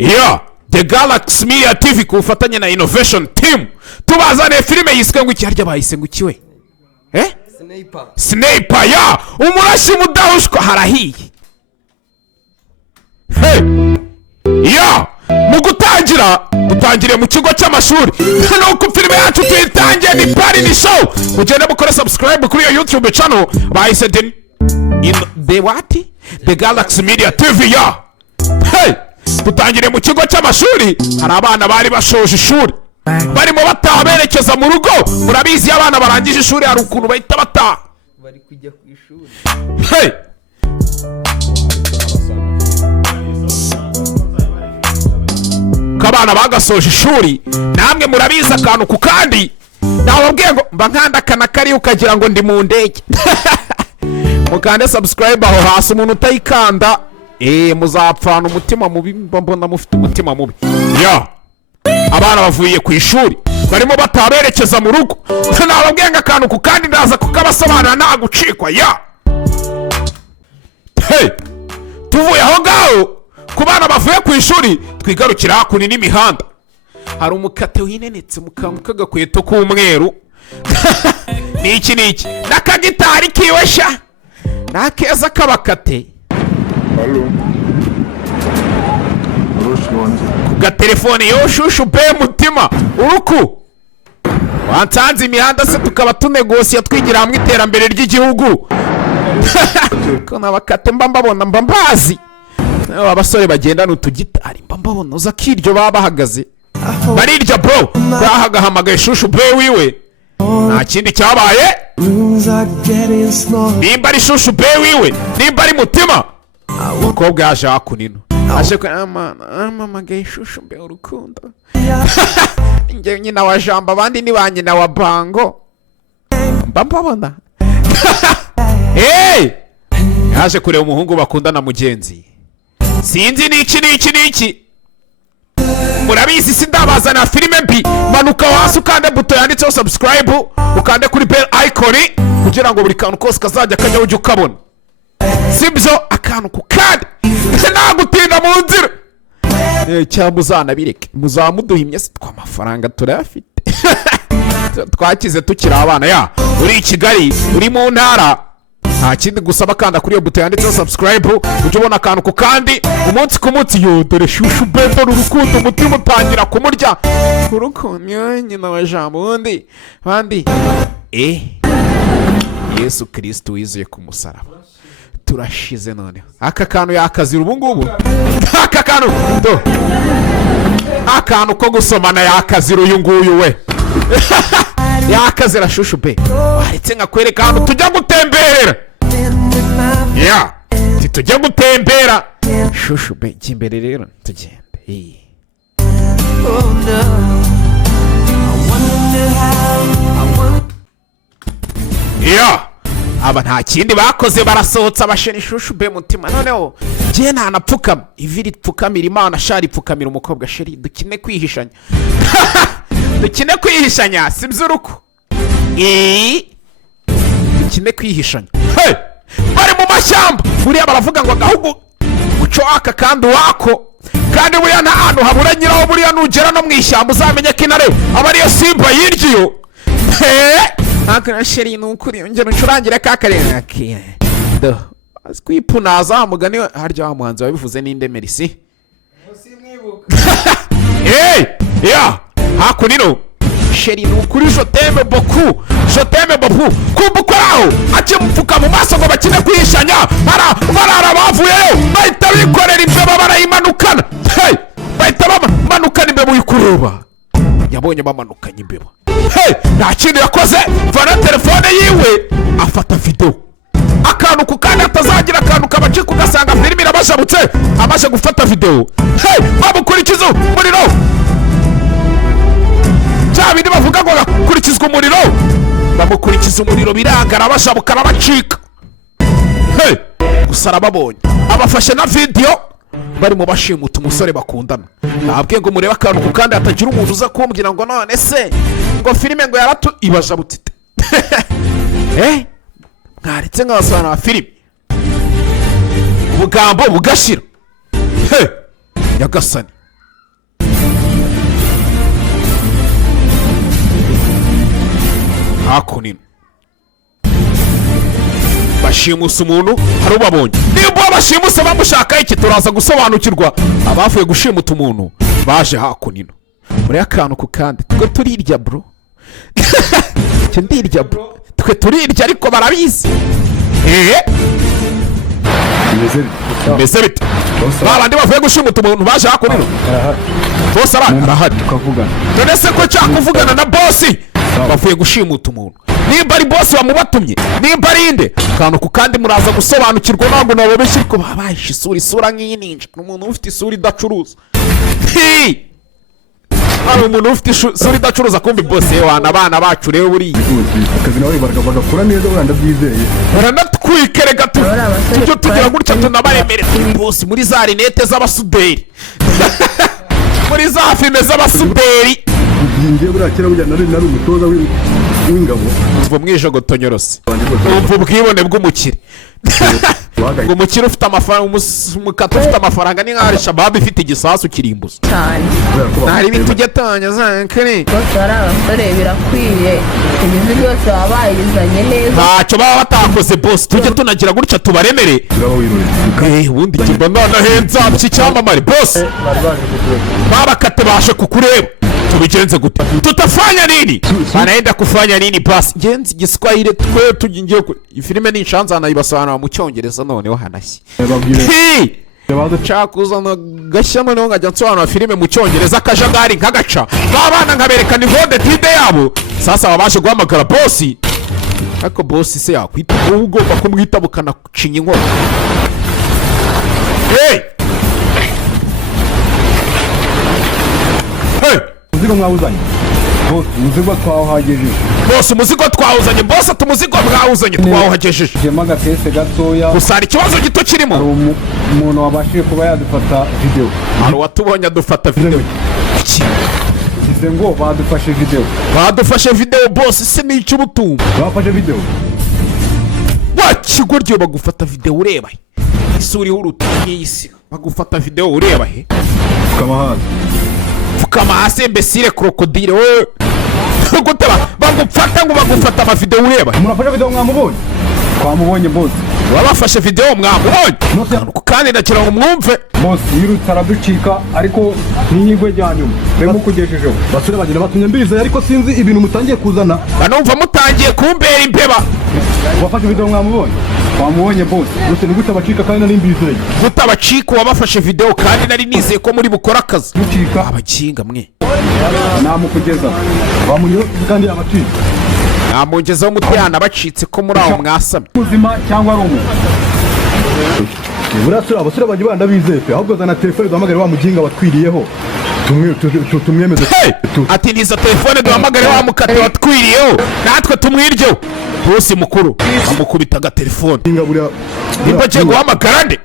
Yeah, The Galaxy Media TV ku bufatanye na Innovation Team tubazaniye filime yiswe ngo iki harya bahise ngo iki we Sniper ya umurashi mudahushwa harahiye. Hey ya mu gutangira dutangire mu kigo cy'amashuri nuko filime yacu tuyitangiye ni Party ni show mugende mukore subscribe kuri iyo YouTube channel bahise The Galaxy Media TV ya. Hey dutangire mu kigo cy'amashuri hari abana bari bashoje ishuri barimo bataha berekeza mu rugo murabizi abana barangije ishuri hari ukuntu bahita bataha bari kujya ku ishuri. Hey kabana bagasoje ishuri namwe murabizi akantu ku kandi nababwiye ngo mba nkandakana kari ukagira ngo ndi mu ndege mukande subscribe aho hasi umuntu utayikanda muzapfana umutima mubi mbona mufite umutima mubi ya abana bavuye ku ishuri barimo bataberekeza mu rugo nababwiye ngo akantu ku kandi ndaza kukabasobanura nta gucikwa ya. Hey tuvuye aho ngaho ku bana bavuye ku ishuri twigarukira hakuno n'imihanda hari umukate winenetse mukantu k'agakweto k'umweru niki n'akagitari kiwesha nakeza kabakate gatelefone yoshushu be mutima uruku wansanze imihanda se tukaba tunegosiya twigira hamwe iterambere ry'igihugu ko nabakate mbabona mbazi abasore bagendana utugitari mbabona uza kiryo baba bahagaze barirya bro bahagahamagaye shushu be wiwe nta kindi cyabaye nimba ari shushu be wiwe nimba ari mutima umukobwa yaje hakunino aje ko amamagaye shushu be urukundo njye nyina wa Jambo abandi ni ba nyina wa Bango mbabona hey yaje kureba umuhungu bakundana mugenzi sinzi niki murabizi sindabazana filime mbi manuka hasi ukande buto yanditseho subscribe ukande kuri bell icon kugira ngo buri kantu kose kazajya kajya ujye ukabona sibyo akantu ku kandi nagutinda mu nzira cyangwa uzanabireke muzamuduhimye se tw'amafaranga turayafite twakize tukiri abana ya uri i Kigali uri mu ntara nta kindi gusaba kanda kuri iyo buto yanditseho subscribe ujye ubona akantu ku kandi umunsi ku munsi yo dore shushu bendo urukundo umutima utangira kumurya urukundo nyina wa Jambo undi bandi Yesu Kristo wizuye ku musaraba turashize noneho aka kantu yakazira ubu ngubu aka kantu akantu ko gusomana yakazira uyu nguyu we yakazira shushu be waretse nkakwereka ahantu tujya gutemberera ya tujya gutembera shushu be imbere rero tugende ya aba nta kindi bakoze barasohotsa abasheni shushu be mutima noneho ngiye ntanapfukama ivi ripfukamira Imana shari ipfukamira umukobwa sheri dukine kwihishanya si by'uruko dukine kwihishanya hey bari mu mashyamba buriya baravuga ngo agahugu uco aka kandi wako kandi buriya nta hantu habura nyiraho buriya nugera no mu ishyamba uzamenye ko intare aba ariyo simba yiryiyo ntakana sheri nukuri ngero ncurangire kakarere twipunaza mugani harya wa muhanzi wabivuze ninde Merci ya hakunino sheri nukuri je t'aime beaucoup kumbukoraho ace mupfuka mu maso ngo bakine kwishanya barara bavuyeyo bahita bikorera imbeba barayimanukana hey bahita bamanukana imbeba uyikureba yabonye bamanukanye imbeba hey nta kintu yakoze vana telefone yiwe afata video akantu ku kandi atazagira akantu kabaci kugasanga filime irabashabutse amaze gufata video hey babukurikiza umuriro cyabindi bavuga ngo kurikizwa umuriro bamukurikiza umuriro birangara bashabuka arabacika hey gusara babonye abafashe na video barimo bashimuta umusore bakundana nabwiye ngo mureba akantu ku kandi atagira umuntu uza kumbwira ngo none se ngo filime ngo yaratu ibashabutse mwaretse nk'abasobanura filime ubugambo bugashira yagasani hakuno bashimusa umuntu hari ubabonye niba bashimuse bamushaka iki turaza gusobanukirwa abavuye gushimuta umuntu baje hakuno muri akantu ku kandi twe turirya bro cyo ndirya bro twe turirya ariko barabizi mbese bite babandi bavuye gushimuta umuntu baje hakuno bose arahari tukavugana none se ko nshaka kuvugana na bosi bavuye gushimuta umuntu nimba ari bosi wamubatumye nimba ari inde akantu ku kandi muraza gusobanukirwa ntabwo nababeshye ariko babahishe isura nk'iyi ninja umuntu ufite isura idacuruza hari umuntu ufite isura idacuruza kumva bosi wana abana bacu rero buriya akazi nawe bagakora neza wenda byizeye baranatwikerega tujye tugira gutya tunabaremere turi bosi muri za rinete z'abasuderi muri za filime z'abasuderi ngiye buriya kera burya nari umutoza w'ingabo tuva mwijogotonyorose umva ubwibone bw'umukire ngo umukire ufite amafaranga umukata ufite amafaranga ni nk'aho shababu ifite igisasu kirimbuza cyane ntari ibintu ujya atanya zankare bose bari abasore birakwiye imizigo yose baba bayizanye neza ntacyo baba batakoze bosi tujye tunagira gutya tubaremere turaba wirore ubundi kimba nanahenza cy'icyamamare bosi babakate bashe kukureba tubigenze gute tutafanya nini anaenda kufanya nini basi genzi giswahili twe tugingiye filime ni inshanza nayibasobanura mu cyongereza noneho hanashye cakuzana gashya noneho nkajya nsobanura filime mu cyongereza akajagari nkagaca babana nkabereka niveau de tide yabo sasa babashe guhamagara bosi ariko bosi se yakwita wowe ugomba kumwita bukanacinya inkoro umuzigo mwawuzanye umuzigo twawuhagejeje bose umuzigo twawuzanye bose umuzigo mwawuzanye twawuhagejeje jema agatese gatoya gusa hari ikibazo gito kirimo hari umuntu wabashije kuba yadufata video hari uwatubonye adufata video gize ngo badufashe video bose se ni icyo ubutumwa bafashe video wakigoryo bagufata video ureba he isuri y'uruti y'isi bagufata video ureba he fukama hasi imbesire krokodile we guteba bagufata ngo bagufata ama video ureba murafashe video mwamubonye twamubonye boss wabafashe video mwamubonye kandi nakira ngo mwumve boss yirutse araducika ariko n'iyigwe ryanyuma remo kugeshejeho basore bagira batumye mbize ariko sinzi ibintu mutangiye kuzana banumva mutangiye kumbera imbeba wafashe video mwamubonye twamubonye boss gusa ni gute abacika kandi nari mbizeye gute abacika wabafashe video kandi nari nizeye ko muri bukora akazi mucika abakinga mwe namukugeza bamunyo kandi abacika namungezaho umutihana bacitse ko muri aho mwasamye ubuzima cyangwa ari umuntu burasura abasore bagiye banda bizeye ahubwo zana telefone duhamagare wa muginga watwiriyeho tumwemeze ati niza telefone duhamagare wa mukate watwiriyeho natwe tumwiryeho bosi mukuru amukubita agatelefone nimba agiye guhamagara nde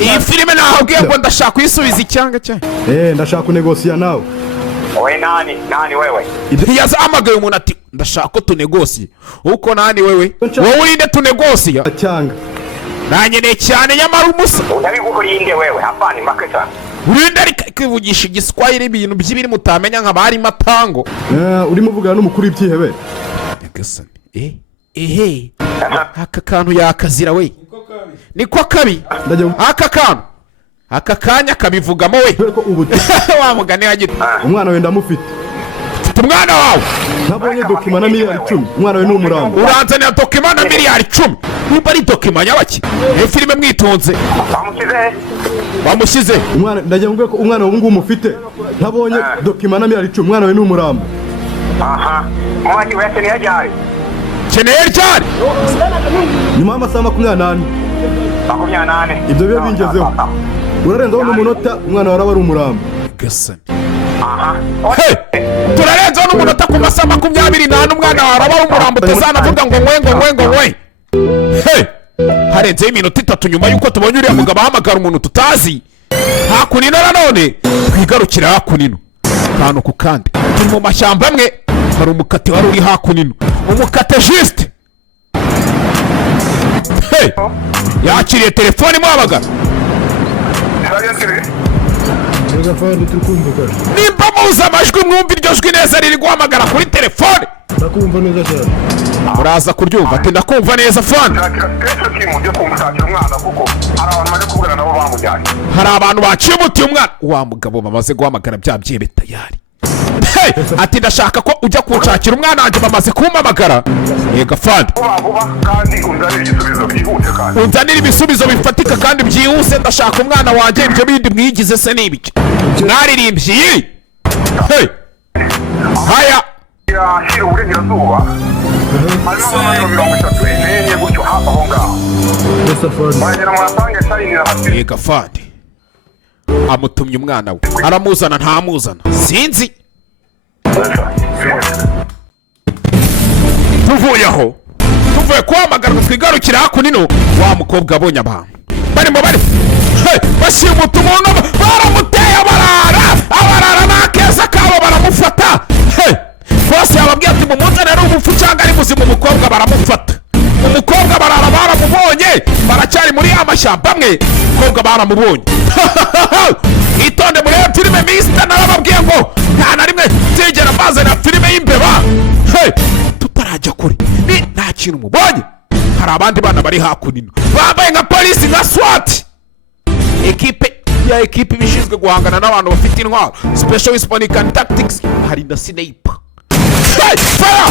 iyi filime nahubwiye ngo ndashaka kuyisubiza icyanga cyane ndashaka kunegosiya nawe we nani wewe yazahamagaye umuntu ati ndashaka ko tunegosiye uko nani wewe wowe urinde tunegosiya cyanga nanyeneye cyane nyamara umusa ndabigukurinde wewe hapana maketa urinde ariko kwivugisha igiswahili ibintu by'ibiri mutamenya nka bari matango urimo uvugana n'umukuru w'ibyihebe nyagasani aka kantu yakazira we niko kabi aka kantu aka kanya kabivugamo we wa mugani wa gito umwana we ndamufite mfite umwana wawe nabonye dokima na miliyari 10 umwana we ni umurambo uranzanira dokima na miliyari 10 nimba ari dokima nyabaki iyi filime mwitonze bamushyize umwana ndagira ngo ko umwana w'ungu umufite nabonye dokima na miliyari 10 umwana we ni umurambo mwaji wese ni ajari keneye ryari nyuma y'amasaha 28 ibyo biba bingezeho urarenzaho n'umunota umwana waraba ari umurambo gasani turarenzaho n'umunota ku masaha 28 umwana waraba ari umurambo utazanavuga ngo ngwe harenzeho iminota 3 nyuma y'uko tubonye uriya mugabo ahamagara umuntu tutazi hakunino nanone twigarukira hakunino kantu ku kandi turi mu mashyamba amwe hari umukate wari uri hakunino umukate juste yakiriye telefone muhamagara Safari turi kumvikana. Nimba muzi amajwi mwumva iryo jwi neza riri guhamagara kuri telefone. Ndakumva neza cyane. Uraza kuryumva ati ndakumva neza fone. Hari abantu baciye umuti umwana. Wa mugabo bamaze guhamagara bya byebe tayari. Ati ndashaka ko ujya kunshakira umwana wanjye bamaze kumpamagara. Yego fande. Unzanira ibisubizo bifatika kandi byihuse. Ndashaka umwana wanjye ibyo bindi mwigize se n'ibiki. Mwaririmbye iyi. Haya. Yashira uburengerazuba. Yego fande. Amutumye umwana we. Aramuzana ntamuzana. Sinzi. Tuvuye kuhamagara ngo twigarukire hakunino. Wa mukobwa abonye abantu barimo bashimuta umuntu baramuteye abarara n'akeza kabo baramufata. Bose yababwiye ati mumuzane ari umupfu cyangwa ari muzima. Umukobwa baramufata. Umukobwa barara baramubonye. Baracyari muri amashyamba amwe. Umukobwa baramubonye. Itonde muri filime Mr. narababwiye ngo nta na rimwe nzigera mbazana filime y'imbeba. Tutarajya kure nta kintu mubonye. Hari abandi bana bari hakunino bambaye nka polisi nka SWAT. Ekipe bishinzwe guhangana n'abantu bafite intwaro. Special Weapons and Tactics. Hari na sniper. Fire!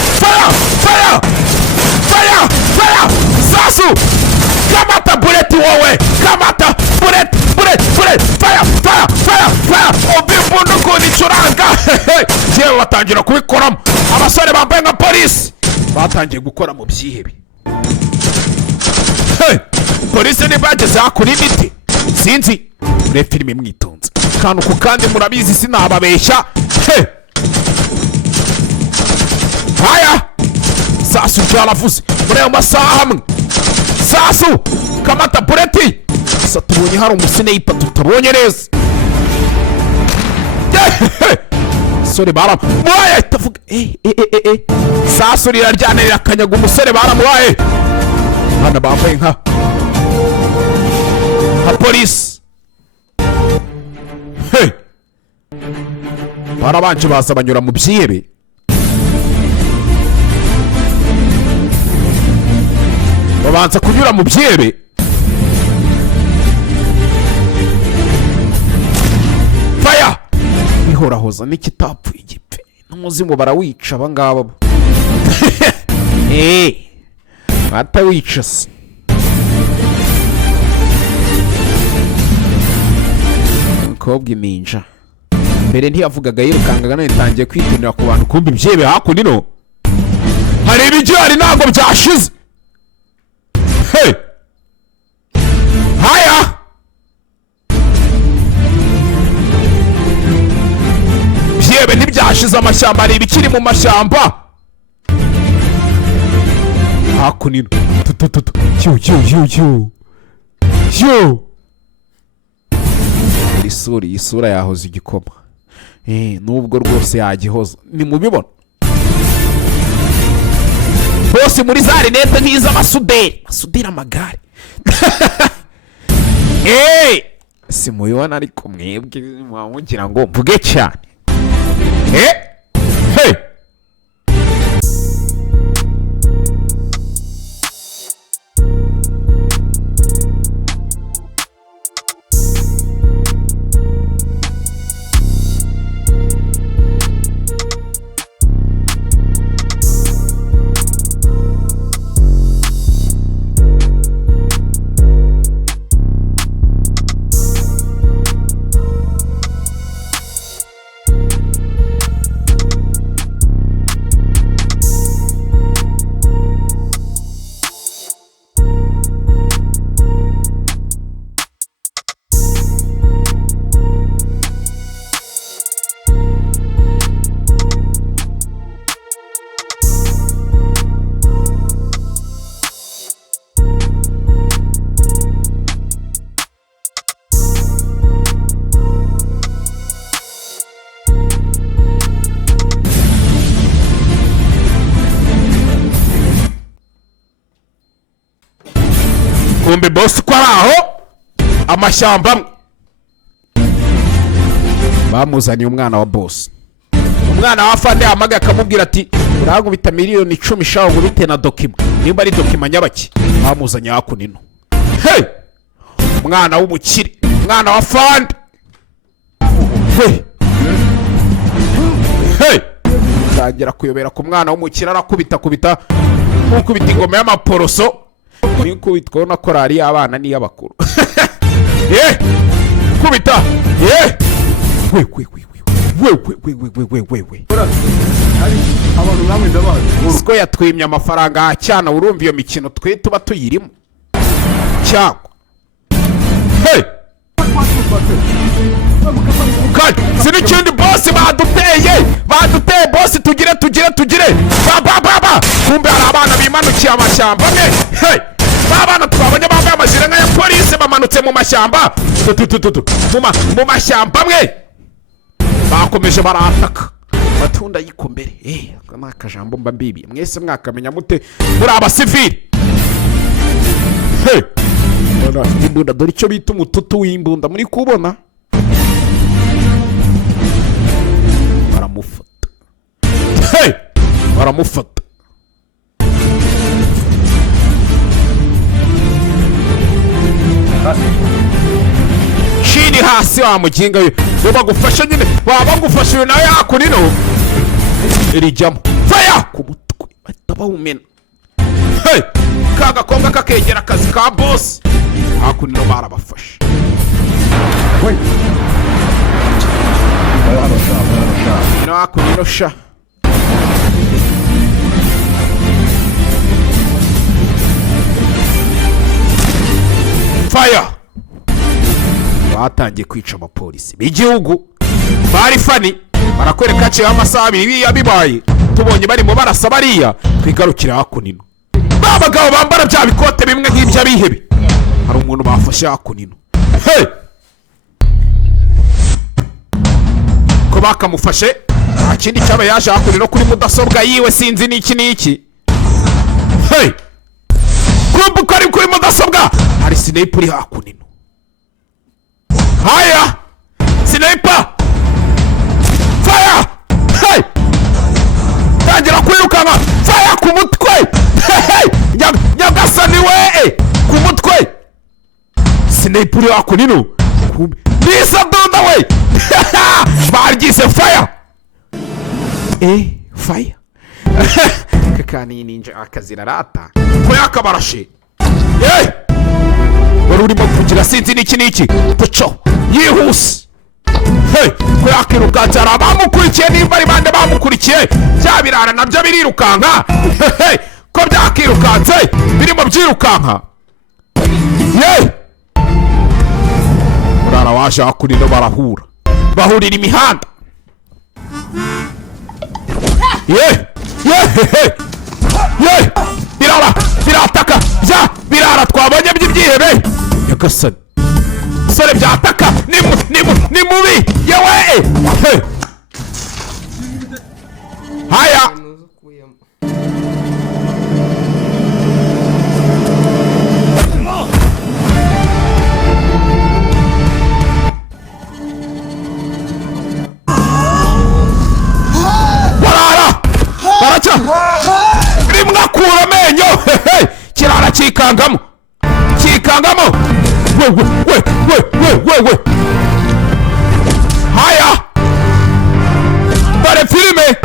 Sasu! Kamata buleti wowe! Kamata buleti! Fire! Obimbundo kunicuranga! Yewe batangira kubikoramo. Abasore bambaye nka polisi batangiye gukora mu byihebe. Polisi ni bageze hakuri imiti. Sinzi. Muri filime mwitonze. Kantu ku kandi murabizi sinababeshya. Haya! Sasu byaravuze muri ayo masaha amwe. Sasu! Kamata buleti! Gusa tubonye hari umusineyipa tutabonye neza. Sore baramuhaye tavuga Sasu riraryana rirakanyaga umusore baramuhaye. Bana bambaye nka polisi. Barabanje baza banyura mu byihebe. Babanza kunyura mu byihebe. Fire! Ihorahoza n'ikitapfuye igipfe. N'umuzimu barawica abangaba. Batawica se. Umukobwa iminja. Mbere ntiyavugaga yirukangaga none ntangiye kwitunira ku bantu kumva ibyebe hakunino. Hari ibigihari ntabwo byashize. Haya! Byebe ntibyashize amashyamba. Hari ibikiri mu mashyamba hakunino. Isura yahoze igikoma. Nubwo rwose yagihoza nimubibona. Bose muri za rinete nk'iz'amasuderi. Masuderi amagare. Simubibona ariko mwebwe mugira ngo mvuge cyane. kumbe boss ko araho amashyamba bamuzaniye umwana wa boss. Umwana wa Afande amaga akamubwira ati uragubita miliyoni 10 shaho ngubite na dokima. Nimba ari dokima nyabaki bamuzanye hakunino. Hey! Umwana w'umukire, umwana wa Afande. Hey! Hey! Tangira kuyobera ku mwana w'umukire arakubita ukubita ingoma y'amaporoso. Niko witwa korari y'abana ni y'abakuru. Eh! Kubita! Eh! We. abantu namwe ndabazi Siko yatwimye amafaranga acyana urumva iyo mikino twe tuba tuyirimo. Cyangwa. Hey! Kandi sinikindi boss baduteye boss tugire ba kumbe hari abana bimanukiye amashyamba ne. Hey! Babana twabonye bambaye amajire nka ya police bamanutse mu mashyamba mu mashyamba mwe bakomeje barataka batunda yikombere kama akajambo mba mbibi mwese mwakamenya mute muri abasivili. Hey! Bana imbunda dore icyo bita umututu w'imbunda muri kubona baramufata. Hey! Baramufata. Chini hasi wa mujinga yo bagufasha nyine bagufasha yo nawe hakunino irijamo fire ku mutwe atabahumena. Hey! Kaga konga kakegera akazi ka boss hakunino barabafasha. we Hakunino sha fire. Batangiye kwica abapolisi b'igihugu bari fani barakwereka cyo amasaha 2 yabibaye tubonye barimo barasa bariya twigarukira hakunino. Babagabo bambara bya bikote bimwe nk'ibyo abihebe hari umuntu bafashe hakunino. Hey! Ko bakamufashe akindi cyaba yaje hakunino kuri mudasobwa yiwe sinzi niki. Hey! Kumbuka ari kuri mudasobwa hari sniper uri hakunino. Haya! Sniper! Fire! Hey! Tangira kwirukana! Fire ku mutwe! Hey! Nyagasani we! Ku mutwe! Sniper uri hakunino. Bisa donda we! Bargize fire! Fire? Kakani ninja akazira rata. Ko yakabarashe. Hey! Wari urimo kugira sinzi niki puco yihuse. Hey! Ko yakiruka cyara bamukurikiye nimba ari bande bamukurikiye cyabirara nabyo birirukanka. Hey! Ko byakirukanze birimo byirukanka. Hey! Urara waje hakunino bahurira imihanda. Birataka birara twabonye by'ibyihebe yagasani sore byataka ni mubi yewe. Haya baraca rimwe kura amenyo kirara kikangamo we. Haya bare filime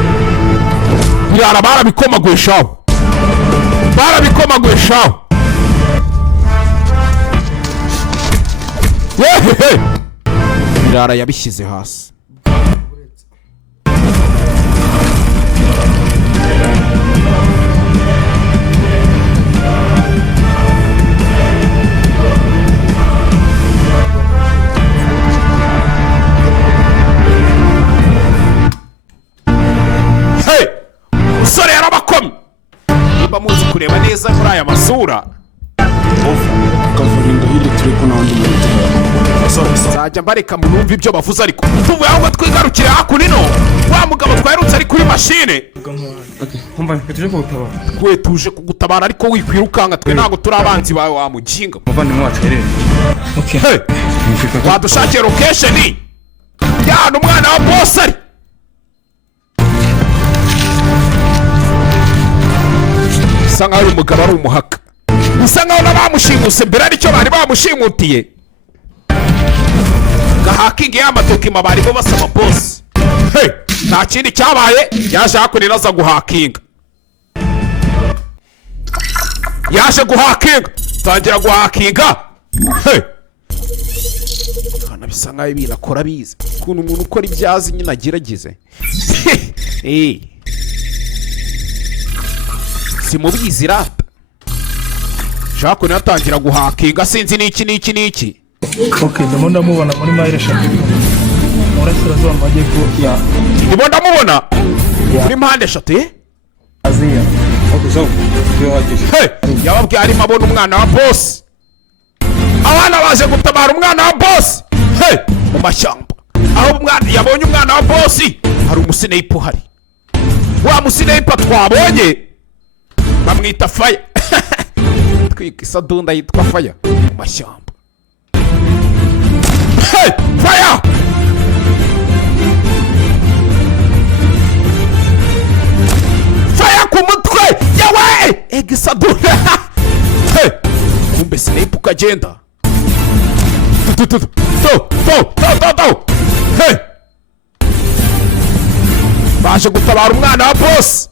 birara barabikomagweshaho birara yabishyize hasi. Sore yarabakomye nimba muzi kureba neza muri aya masura kavurinda hili turiko n'abandi muri nzajya mbareka munumva ibyo bavuze ariko tuvuye aho twigarukire hakunino wa mugabo twaherutse ari kuri mashine. kumva tuje kugutabara twe tuje kugutabara ariko wikwirukanka twe ntago turi abanzi bawe wa mujinga muvandimwe wacu herere wadushakiye location ahantu umwana wa boss ari. Bisa nkaho uyu mugabo ari umuhaka. Bisa nkaho n'abamushimuse mbere aricyo bari bamushimutiye. Gahakingi y'amadokima barimo basaba boss. Hey, nta kindi cyabaye, yaje hakurira aza guhakinga. Yaje guhakinga, tangira guhakinga. Hey, kana bisa nkaho ibintu akora bize. Ukuntu umuntu ukora ibyazi nyine agerageze. Simubizi rata. Shako natangira guhakinga sinzi niki. Okay, ndimo ndamubona muri mayire eshatu. Murasirazuba amajyepfo ya. Ndimo ndamubona muri mpande eshatu Aziya. Okay, so hey, yababwiye arimo abona umwana wa boss. Abana baje gutabara umwana wa boss. Hey, mu mashyamba. Aho umwana yabonye umwana wa boss, hari umusineyipo hari. Wa musineyipo twabonye bamwita Fire. Twika isadunda yitwa Fire mu mashyamba. Hey, Fire! Fire ku mutwe! Yawe! Egisadunda! Hey! Kumbe snipe ukagenda. Hey! Baje gutabara umwana wa boss.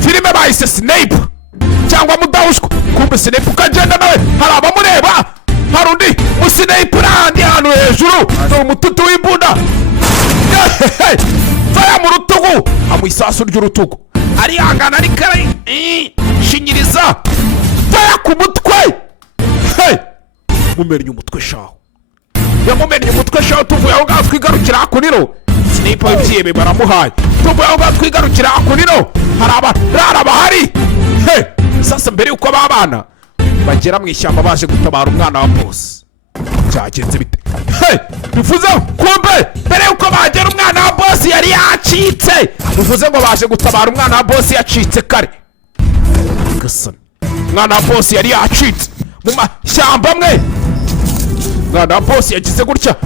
Filime bahise snipe cyangwa mudahushwa. Kumbe snipe ukagenda nawe hari abamureba. Hari undi musnipe urandi ahantu hejuru. Ni umututu w'imbunda. Fire mu rutugu. Amwisasu ry'urutugu. Arihangana ari kare. Shinyiriza. Fire ku mutwe. Hey! Mumennye umutwe shaho. Yamumennye umutwe shaho tuvuye aho ngaho twigarukira hakuniro. Sniper w'ibyebe baramuhaye. Tuvuye aho ngaho twigarukira hakuniro. Hari abarara bahari. Hey! Sasa mbere yuko babana bagera mu ishyamba baje gutabara umwana wa boss. Cyagenze bite? Hey! Bivuze kumbe mbere yuko bagera umwana wa boss yari yacitse. Bivuze ngo baje gutabara umwana wa boss yacitse kare. Gasana. Umwana wa boss yari yacitse mu mashyamba amwe. Umwana wa boss yagize gutya.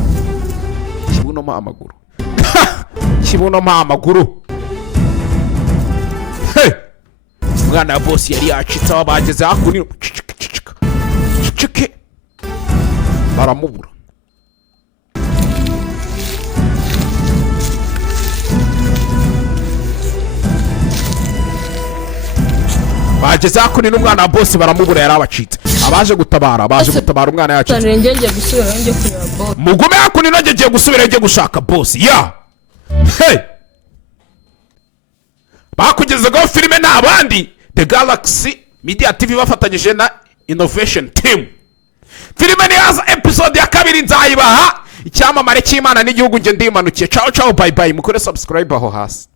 Kibuno ma amaguru. Kibuno ma amaguru. Hey! Umwana wa boss yari yacitse aho bageze hakunino. Cicike. Baramubura. Bageze hakunino umwana wa boss baramubura yari abacitse. Abaje gutabara umwana yacitse. Ngiye gusubira ngiye kureba boss. Mugume hakunino ngiye gusubira ngiye gushaka boss. Ya. Hey! Bakugezeho filime n'abandi The Galaxy Media TV bafatanyije na Innovation Team. Filime ni yaza episode ya 2 nzayibaha. Icyamamare cy'Imana n'igihugu nge ndimanukiye. Ciao ciao bye bye. Mukore subscribe aho hasi.